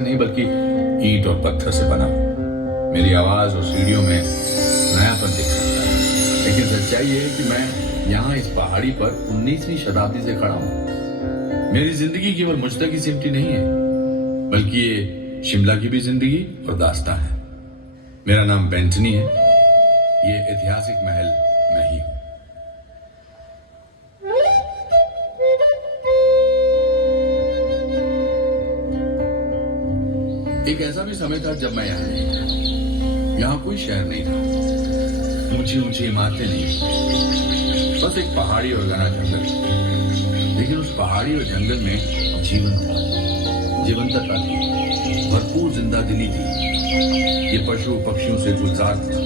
नहीं बल्कि ईंट और पत्थर से बना हूं। मेरी आवाज और सीढ़ियों में नयापन दिख सकता है, लेकिन सच्चाई ये है कि मैं यहाँ इस पहाड़ी पर 19वीं शताब्दी से खड़ा हूँ। मेरी जिंदगी केवल मुझ तक ही सिमटी नहीं है, बल्कि ये शिमला की भी जिंदगी और दास्तां है। मेरा नाम बेंटनी है। ये ऐतिहासिक महल मैं ही हूँ। एक ऐसा भी समय था जब मैं यहाँ नहीं था। यहाँ कोई शहर नहीं था, ऊंची ऊंची इमारतें नहीं, बस एक पहाड़ी और घना जंगल। लेकिन उस पहाड़ी और जंगल में जीवन था, जीवंतता थी, भरपूर जिंदा दिली थी। ये पशु पक्षियों से गुलजार था।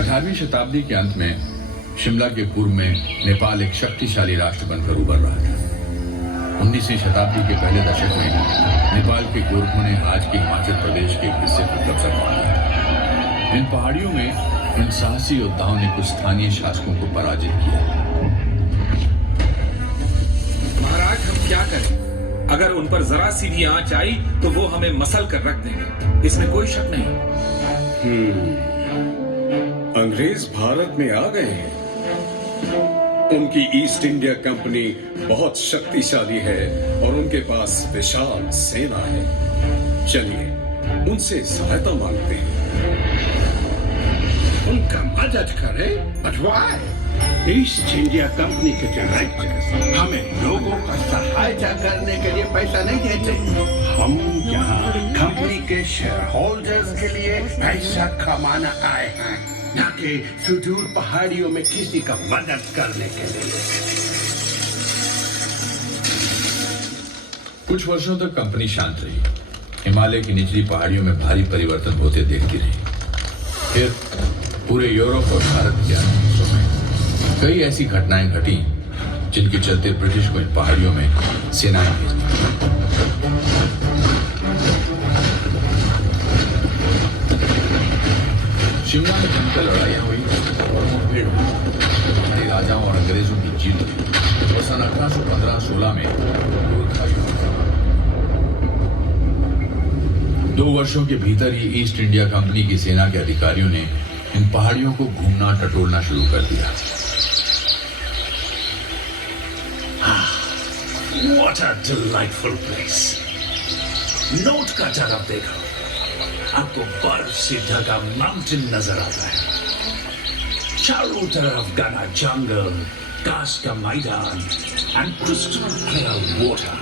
18वीं शताब्दी के अंत में शिमला के पूर्व में नेपाल एक शक्तिशाली राष्ट्र बनकर उभर रहा था। 19वीं शताब्दी के पहले दशक में नेपाल के गोरखों ने आज के हिमाचल प्रदेश के एक हिस्से पर कब्जा कर लिया। इन पहाड़ियों में इन साहसी योद्धाओं ने कुछ स्थानीय शासकों को पराजित किया। महाराज, हम क्या करें? अगर उन पर जरा सी भी आंच आई तो वो हमें मसल कर रख देंगे, इसमें कोई शक नहीं। अंग्रेज भारत में आ गए हैं। उनकी ईस्ट इंडिया कंपनी बहुत शक्तिशाली है और उनके पास विशाल सेना है। चलिए उनसे सहायता मांगते हैं। उनका मदद करें? But why? East India company के डायरेक्टर्स हमें लोगों का सहायता करने के लिए पैसा नहीं देते। हम यहाँ कंपनी के शेयर होल्डर्स के लिए पैसा कमाना आए हैं, न कि सुदूर पहाड़ियों में किसी का मदद करने के लिए। कुछ वर्षों तक कंपनी शांत रही। हिमालय की निचली पहाड़ियों में भारी परिवर्तन होते देखती रही। फिर पूरे यूरोप और भारत के अन्य हिस्सों में कई ऐसी घटनाएं घटी जिनके चलते ब्रिटिश को इन पहाड़ियों में सेनाएं भेजनी पड़ी। शिमला में जमकर लड़ाइयां हुई और मुठभेड़ हुई। राजाओं और अंग्रेजों की जीत हुई और सन 1815-16 में गोरखा युद्ध हुआ। 2 वर्षों के भीतर ही ईस्ट इंडिया कंपनी की सेना के अधिकारियों ने इन पहाड़ियों को घूमना टटोलना शुरू कर दिया। What a delightful place! Note का तरफ देखो, आपको बर्फ से ढका माउंटेन नजर आता है। चारों तरफ घना जंगल, घास का मैदान एंड क्रिस्टल क्लियर वाटर।